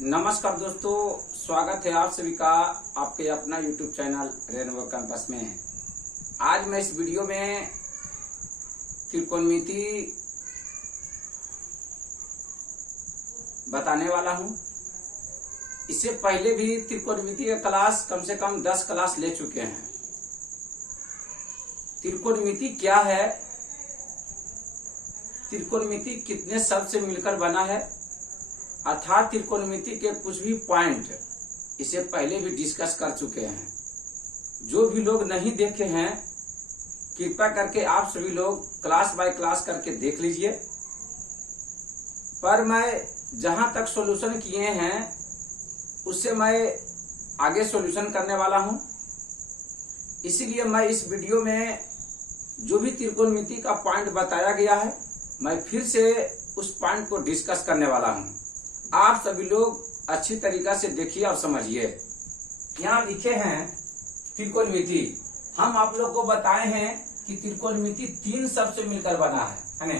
नमस्कार दोस्तों, स्वागत है आप सभी का आपके अपना YouTube चैनल रेनबो कैंपस में। आज मैं इस वीडियो में त्रिकोणमिति बताने वाला हूं। इससे पहले भी त्रिकोणमिति का क्लास कम से कम 10 क्लास ले चुके हैं। त्रिकोणमिति क्या है, त्रिकोणमिति कितने शब्द से मिलकर बना है, अर्थात त्रिकोणमिति के कुछ भी पॉइंट इसे पहले भी डिस्कस कर चुके हैं। जो भी लोग नहीं देखे हैं, कृपया करके आप सभी लोग क्लास बाय क्लास करके देख लीजिए। पर मैं जहां तक सॉल्यूशन किए हैं उससे मैं आगे सॉल्यूशन करने वाला हूं। इसीलिए मैं इस वीडियो में जो भी त्रिकोणमिति का पॉइंट बताया गया है, मैं फिर से उस पॉइंट को डिस्कस करने वाला हूं। आप सभी लोग अच्छी तरीका से देखिए और समझिए। यहाँ लिखे हैं त्रिकोणमिति। हम आप लोग को बताए हैं कि त्रिकोणमिति 3 शब्द से मिलकर बना है ना।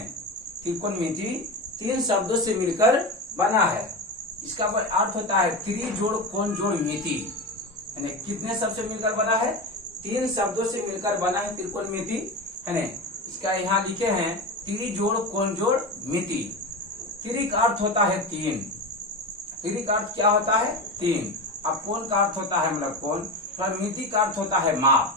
त्रिकोणमिति 3 शब्दों से मिलकर बना है। इसका अर्थ होता है त्रिजोड़ कोण जोड़ मिति। यानी कितने शब्द से मिलकर बना है? 3 शब्दों से मिलकर बना है त्रिकोणमिति, है ना। इसका यहाँ लिखे हैं त्रिजोड़ कोण जोड़ मिति। त्रि का अर्थ होता है 3। त्रि का अर्थ क्या होता है? 3। अब कोण का अर्थ होता है मतलब कोण, और मिति का अर्थ होता है माप।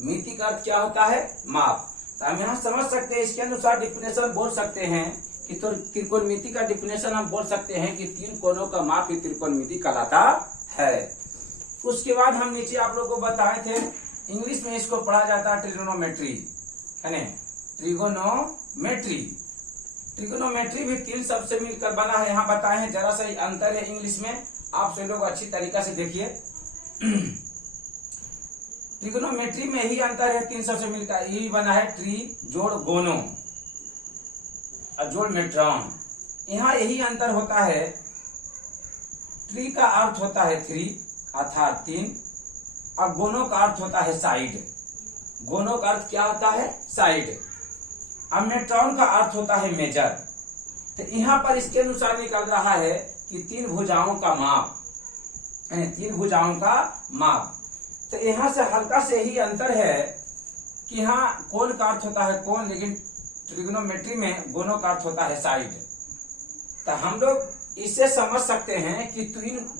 मिति का अर्थ क्या होता है? माप। तो हम यहाँ समझ सकते हैं, इसके अनुसार डिफिनेशन बोल सकते हैं कि तो त्रिकोणमिति का डिफिनेशन हम बोल सकते हैं कि 3 कोणों का माप ही त्रिकोणमिति कहलाता है। उसके बाद हम नीचे आप लोगों को बताए थे, इंग्लिश में इसको पढ़ा जाता है ट्रिगोनोमेट्री, है ना। ट्रिगोनोमेट्री ट्रिगोनोमेट्री भी 3 शब्द से मिलकर बना है। यहाँ बताए हैं, जरा सा अंतर है इंग्लिश में, आप सभी लोग अच्छी तरीका से देखिए। ट्रिगोनोमेट्री में ही अंतर है, 3 शब्द से मिलकर यही बना है ट्री जोड़ गोनो और जोड़ मेट्रॉन। यहाँ यही अंतर होता है। ट्री का अर्थ होता है 3 अर्थात 3, और गोनो का अर्थ होता है साइड। गोनो का अर्थ क्या होता है? साइड। अब मेट्रॉन का अर्थ होता है मेजर। तो यहाँ पर इसके अनुसार निकल रहा है कि 3 भुजाओं का माप, 3 भुजाओं का माप। तो यहाँ से हल्का से ही अंतर है कि यहाँ कोण का अर्थ होता है कोण, लेकिन ट्रिगोनोमेट्री में गोनो का अर्थ होता है साइड। तो हम लोग इससे समझ सकते हैं कि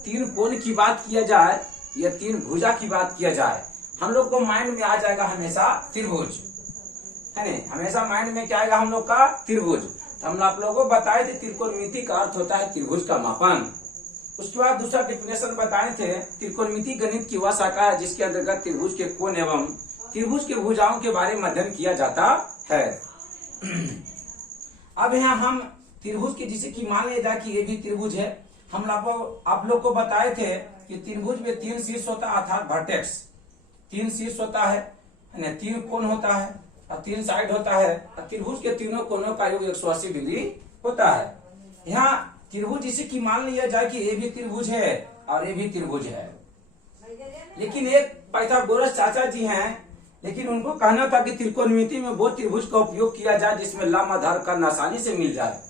3 कोण की बात किया जाए या 3 भुजा की बात किया जाए, हम लोग को माइंड में आ जाएगा हमेशा त्रिभुज, है ना। हमेशा माइंड में क्या आएगा हम लोग का? त्रिभुज। हम आप लोगों को बताए थे त्रिकोणमिति का अर्थ होता है त्रिभुज का मापन। उसके बाद दूसरा डिफिनेशन बताए थे, त्रिकोणमिति गणित की वह शाखा है जिसके अंतर्गत त्रिभुज के कोण एवं त्रिभुज के भुजाओं के बारे में अध्ययन किया जाता है। अब यहाँ हम त्रिभुज के, जिसे कि मान लिया जाए कि ये भी त्रिभुज है, हम आप लोग को बताए थे कि त्रिभुज में 3 शीर्ष होता है अर्थात वर्टेक्स। 3 शीर्ष होता है, 3 कोण होता है और 3 साइड होता है, और त्रिभुज के तीनों कोणों का योग 180 डिग्री होता है। यहाँ त्रिभुज जिसे कि मान लिया जाए कि ये भी त्रिभुज है और ये भी त्रिभुज है, लेकिन एक पाइथागोरस चाचा जी हैं, लेकिन उनको कहना था कि त्रिकोणमिति में वो त्रिभुज का उपयोग किया जाए जिसमें लंब आधार कर्ण आसानी से मिल जाए।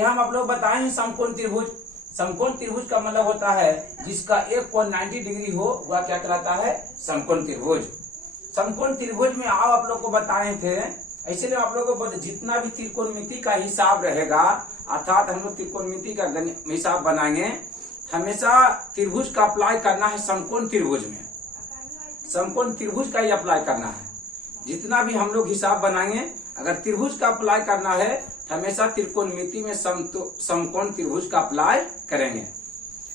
हम आप लोग बताए हैं समकोण त्रिभुज। समकोण त्रिभुज का मतलब होता है जिसका एक कोण 90 डिग्री हो, वह क्या कहलाता है? समकोण त्रिभुज। समकोण त्रिभुज में आप लोग को बताए थे, इसलिए आप लोगों को जितना भी त्रिकोणमिति का हिसाब रहेगा, अर्थात हम लोग त्रिकोणमिति का हिसाब बनाएंगे, हमेशा त्रिभुज का अप्लाई करना है समकोण त्रिभुज में। समकोण त्रिभुज का ही अप्लाई करना है। जितना भी हम लोग हिसाब बनाएंगे, अगर त्रिभुज का अप्लाई करना है, हमेशा त्रिकोणमिति में समकोण त्रिभुज का अप्लाई करेंगे।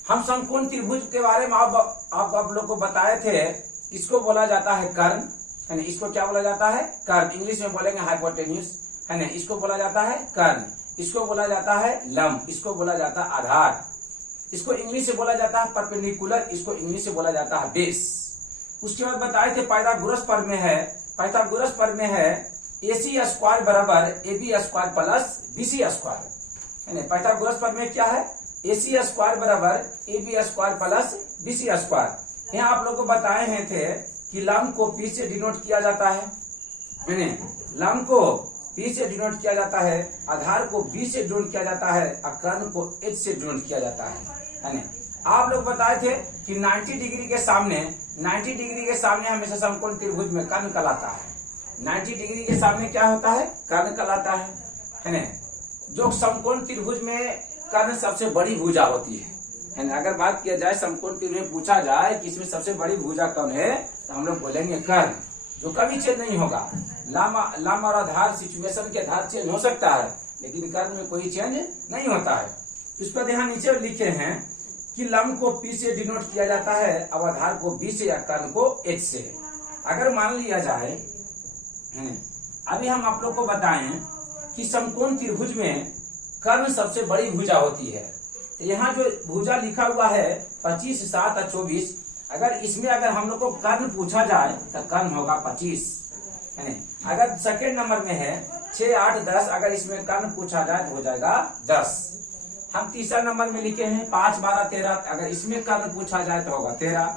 हम समकोण त्रिभुज के बारे में आप लोग को बताए थे, इसको बोला जाता है कर्ण, है ना। इसको क्या बोला जाता है? कर्ण। इंग्लिश में बोलेंगे हाइपोटेन्यूज, है ना। इसको बोला जाता है कर्ण। इसको बोला जाता है लंब। इसको बोला जाता है आधार। इसको इंग्लिश से बोला जाता है परपेंडिकुलर। इसको इंग्लिश से बोला जाता है बेस। उसके बाद बताए थे पाइथागोरस प्रमेय है। पाइथागोरस प्रमेय है AC स्क्वायर बराबर AB square plus BC square, है ना। पाइथागोरस प्रमेय क्या है? AC स्क्वायर बराबर AB square plus BC square. यहाँ आप लोग को बताए हैं थे कि लंब को P से डिनोट किया जाता है, लंब को P से डिनोट किया जाता है, आधार को B से डिनोट किया जाता है और कर्ण को H से डिनोट किया जाता है ना। आप लोग बताए थे कि 90 डिग्री के सामने हमेशा समकोण त्रिभुज में कर्ण कहलाता है। 90 डिग्री के सामने क्या होता है? कर्ण कहलाता है ना। जो समकोण त्रिभुज में कर्ण सबसे बड़ी भुजा होती है ना। अगर बात किया जाए समकोण त्रिभुज में पूछा जाए कि इसमें सबसे बड़ी भुजा कौन है, तो हम लोग बोलेंगे कर्ण, जो कभी चेंज नहीं होगा। लंब और आधार सिचुएशन के आधार चेंज हो सकता है, लेकिन कर्ण में कोई चेंज नहीं होता है। इस पर यहाँ नीचे लिखे हैं कि लंब को P से डिनोट किया जाता है, अब आधार को B से या कर्ण को H से। अगर मान लिया जाए, अभी हम आप लोग को बताएं कि समकोण त्रिभुज में कर्ण सबसे बड़ी भुजा होती है, तो यहाँ जो भुजा लिखा हुआ है 25, 7 और 24, अगर हम लोग को कर्ण पूछा जाए तो कर्ण होगा 25 है ना। अगर सेकेंड नंबर में है 6, 8, 10, अगर इसमें कर्ण पूछा जाए तो हो जाएगा 10। हम तीसरा नंबर में लिखे हैं 5, 12, 13, अगर इसमें कर्ण पूछा जाए तो होगा 13।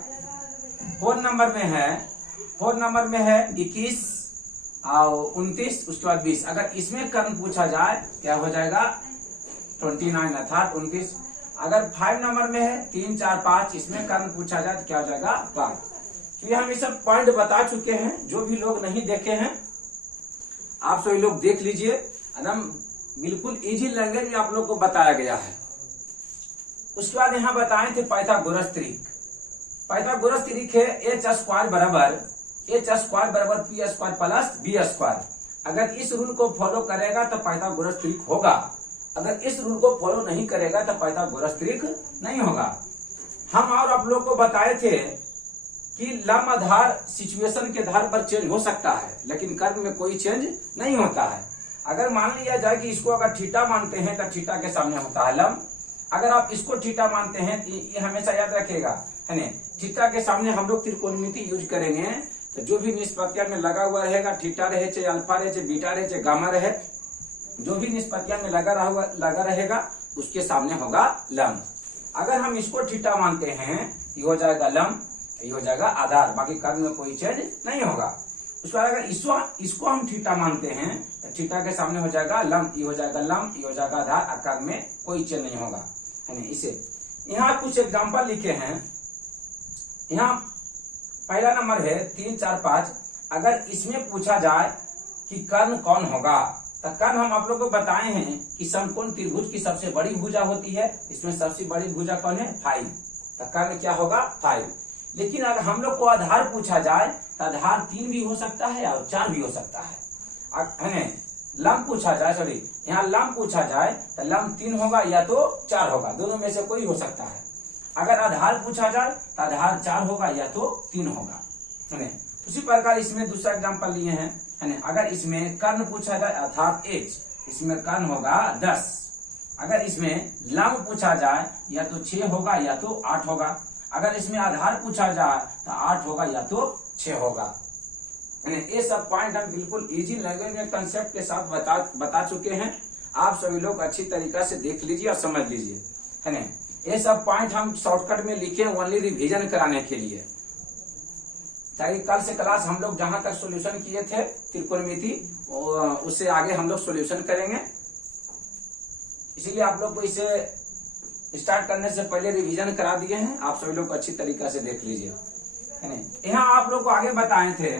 फोर्थ नंबर में है 21 और 29, उसके बाद 20, अगर इसमें कर्ण पूछा जाए क्या हो जाएगा 29 अर्थात 29। अगर 5 नंबर में है 3, 4, 5, इसमें कर्ण पूछा जाए तो क्या हो जाएगा 5। तो ये हम ये सब पॉइंट बता चुके हैं। जो भी लोग नहीं देखे हैं आप सभी लोग देख लीजिए, एकदम बिल्कुल इजी लैंग्वेज में आप लोग को बताया गया है। उसके बाद यहाँ बताए थे पाइथागोरस त्रिक। पाइथागोरस त्रिक है h स्क्वायर बराबर p square plus b square. अगर इस रूल को फॉलो करेगा तो पाइथागोरस त्रिक होगा, अगर इस रूल को फॉलो नहीं करेगा तो पाइथागोरस त्रिक नहीं होगा। हम और आप लोग को बताए थे कि लंब आधार सिचुएशन के आधार पर चेंज हो सकता है, लेकिन कर्ण में कोई चेंज नहीं होता है। अगर मान लिया जाए कि इसको अगर थीटा मानते हैं तो थीटा के सामने होता है लंब। अगर आप इसको थीटा मानते हैं तो ये हमेशा याद रखेगा है ना, थीटा के सामने हम लोग त्रिकोणमिति यूज करेंगे, तो जो भी निष्पत्तियां में लगा हुआ रहेगा, थीटा रहे चाहे अल्फा रहे चाहे बीटा रहे चाहे गामा रहे, जो भी निष्पत्तियां में लगा रहेगा उसके सामने होगा लंब। अगर हम इसको थीटा मानते हैं ये हो जाएगा लंब, ये हो जाएगा आधार, बाकी कर्ण में कोई चेंज नहीं होगा। उसके बाद अगर इसको हम थीटा मानते हैं तो थीटा के सामने हो जाएगा लंब, ये हो जाएगा लंब, ये हो जाएगा आधार, और कर्ण में कोई चेंज नहीं होगा है ना। इसे यहाँ कुछ एग्जाम्पल लिखे हैं। यहाँ पहला नंबर है 3, 4, 5। अगर इसमें पूछा जाए कि कर्ण कौन होगा, तो कर्ण हम आप लोग को बताए हैं कि समकोण त्रिभुज की सबसे बड़ी भुजा होती है। इसमें सबसे बड़ी भुजा कौन है 5, तो कर्ण क्या होगा 5। लेकिन अगर हम लोग को आधार पूछा जाए तो आधार 3 भी हो सकता है और 4 भी हो सकता है। लंब पूछा जाए, यहाँ लंब पूछा जाए तो लंब 3 होगा या तो 4 होगा, दोनों में से कोई हो सकता है। अगर आधार पूछा जाए तो आधार 4 होगा या तो 3 होगा है ना। उसी प्रकार इसमें दूसरा एग्जाम्पल लिए हैं है ना। अगर इसमें कर्ण पूछा जाए अर्थात h, इसमें कर्ण होगा 10। अगर इसमें लंब पूछा जाए या तो 6 होगा या तो 8 होगा। अगर इसमें आधार पूछा जाए तो 8 होगा या तो 6 होगा। ये सब पॉइंट हम बिल्कुल इजी लैंग्वेज में कंसेप्ट के साथ बता चुके हैं। आप सभी लोग अच्छी तरीका से देख लीजिए और समझ लीजिए है ना। ये सब पॉइंट हम शॉर्टकट में लिखे ओनली रिवीजन कराने के लिए, ताकि कल से क्लास हम लोग जहां तक सॉल्यूशन किए थे त्रिकोणमिति उससे आगे हम लोग सॉल्यूशन करेंगे। इसीलिए आप लोग को इसे स्टार्ट करने से पहले रिवीजन करा दिए हैं, आप सभी लोग अच्छी तरीका से देख लीजिए है ना। यहाँ आप लोग को आगे बताए थे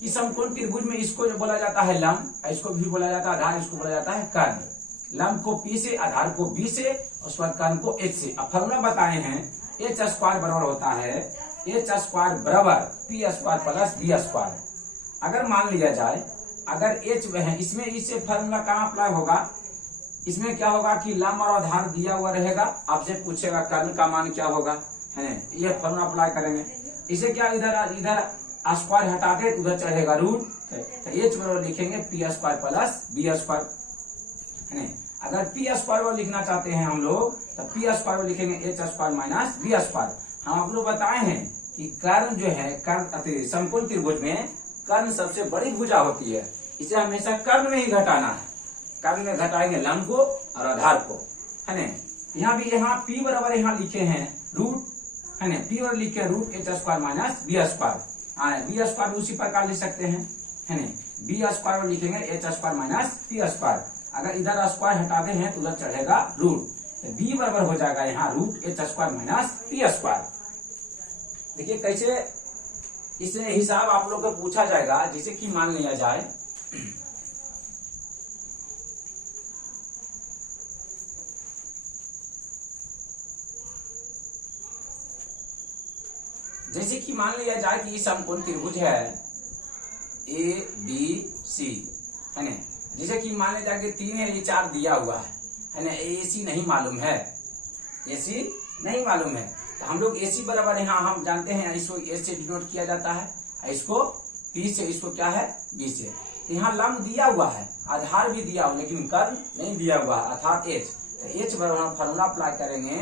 कि समकोण त्रिभुज में इसको जो बोला जाता है लंब, इसको भी बोला जाता है आधार, इसको बोला जाता है कर्ण। लंब को P से, आधार को B से, उसके बाद कर्ण को H से। अब फॉर्मूला बताए हैं h स्क्वायर बराबर होता है h स्क्वायर बराबर p square plus b square. अगर मान लिया जाए अगर h है, इसमें इससे फॉर्मूला कहाँ अप्लाई होगा, इसमें क्या होगा कि लंब और आधार दिया हुआ रहेगा, आपसे पूछेगा कर्ण का मान क्या होगा है ना, ये फॉर्मूला अप्लाई करेंगे। इसे क्या इधर स्क्वायर हटा दे, उधर चढ़ेगा रूट, तो h बराबर लिखेंगे p square plus b square है ना। अगर p स्क्वायर लिखना चाहते हैं हम लोग तो p स्क्वायर लिखेंगे h square minus b square. हम आप लोग बताए हैं कि कर्ण जो है, कर्ण समकोण त्रिभुज में कर्ण सबसे बड़ी भुजा होती है, इसे हमेशा कर्ण में ही घटाना है। कर्ण में घटाएंगे लंब को और आधार को है ना। यहाँ p बराबर यहाँ लिखे हैं रूट है ना, p बराबर लिखे root h square minus b square. b square उसी प्रकार लिख सकते हैं है ना, b स्क्वायर लिखेंगे h square minus p square. अगर इधर स्क्वायर हटाते हैं तो उधर चढ़ेगा रूट, तो बी बराबर हो जाएगा यहाँ root H square minus P square. देखिए कैसे इसमें हिसाब आप लोग को पूछा जाएगा, जैसे कि मान लिया जाए जैसे कि मान लिया जाए कि इस समकोण त्रिभुज है ए बी सी, है ना। जैसे कि मान लिया जाए कि 3 है, ये 4 दिया हुआ है ना। ए सी नहीं मालूम है, ए सी नहीं मालूम है, तो हम लोग ए सी बराबर यहाँ हम जानते हैं इसको ए से डिनोट किया जाता है, इसको पी से, इसको क्या है बी से। तो यहाँ लंब दिया हुआ है, आधार भी दिया हुआ, लेकिन कर्व नहीं दिया हुआ अर्थात एच। तो एच बराबर हम फॉर्मूला अप्लाई करेंगे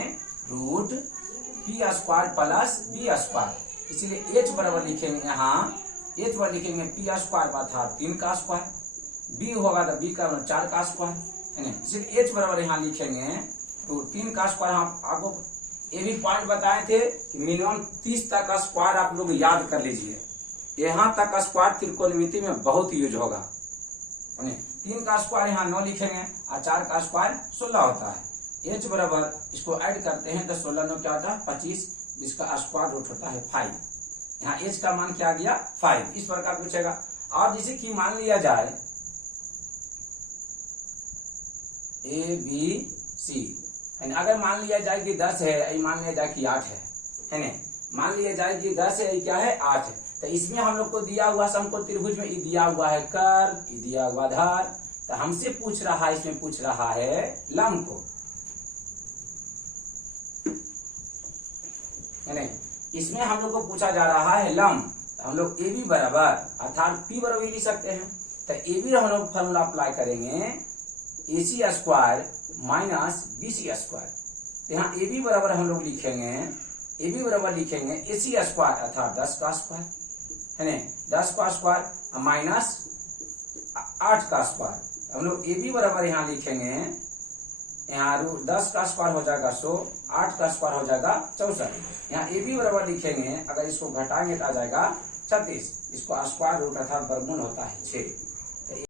root P square plus B square. इसीलिए एच बराबर लिखेंगे यहाँ, एच बराबर लिखेंगे पी स्क्वायर अर्थात 3 का स्क्वायर, बी होगा तो बी का 4 का स्क्वायर, है ना। इसीलिए एच बराबर यहाँ लिखेंगे तो 3 का स्क्वायर। हम आपको ये भी पॉइंट बताए थे कि मिनिमम 30 तक का स्क्वायर आप लोग याद कर लीजिए, यहाँ तक का स्क्वायर त्रिकोणमिति में बहुत यूज होगा। 3 का स्क्वायर यहाँ 9 लिखेंगे और 4 का स्क्वायर 16 होता है। एच बराबर इसको ऐड करते हैं तो 16 9 क्या होता है 25, जिसका स्क्वायर रूट होता है 5। यहाँ एच का मान क्या आ गया 5। इस प्रकार पूछेगा। और जैसे कि मान लिया जाए ए बी सी, है ना। अगर मान लिया जाए कि 10 है, मान लिया जाए कि 8 है ना। मान लिया जाए कि 10 है, क्या है 8 है। तो इसमें हम लोग को दिया हुआ समकोण त्रिभुज में ये दिया हुआ है कर्व, ये दिया हुआ आधार। तो हमसे पूछ रहा है, इसमें पूछ रहा है लंब को, है ना। इसमें हम लोग को पूछा जा रहा है लंब। तो हम लोग ए बी बराबर अर्थात पी बराबर लिख सकते हैं। तो ए बी हम लोग फॉर्मूला अप्लाई करेंगे A C square minus B C square. तो यहाँ ए बी बराबर हम लोग लिखेंगे, ए बी बराबर लिखेंगे ए सी स्क्वायर अर्थात 10 का स्क्वायर, है ना। 10 का स्क्वायर माइनस 8 का स्क्वायर। हम लोग ए बी बराबर यहाँ लिखेंगे, यहाँ 10 का स्क्वायर हो जाएगा 100, 8 का स्क्वायर हो जाएगा 64। यहाँ ए बी बराबर लिखेंगे, अगर इसको घटाएंगे तो आ जाएगा 36। इसको स्क्वायर रूट अर्थात वर्गमूल होता है 6।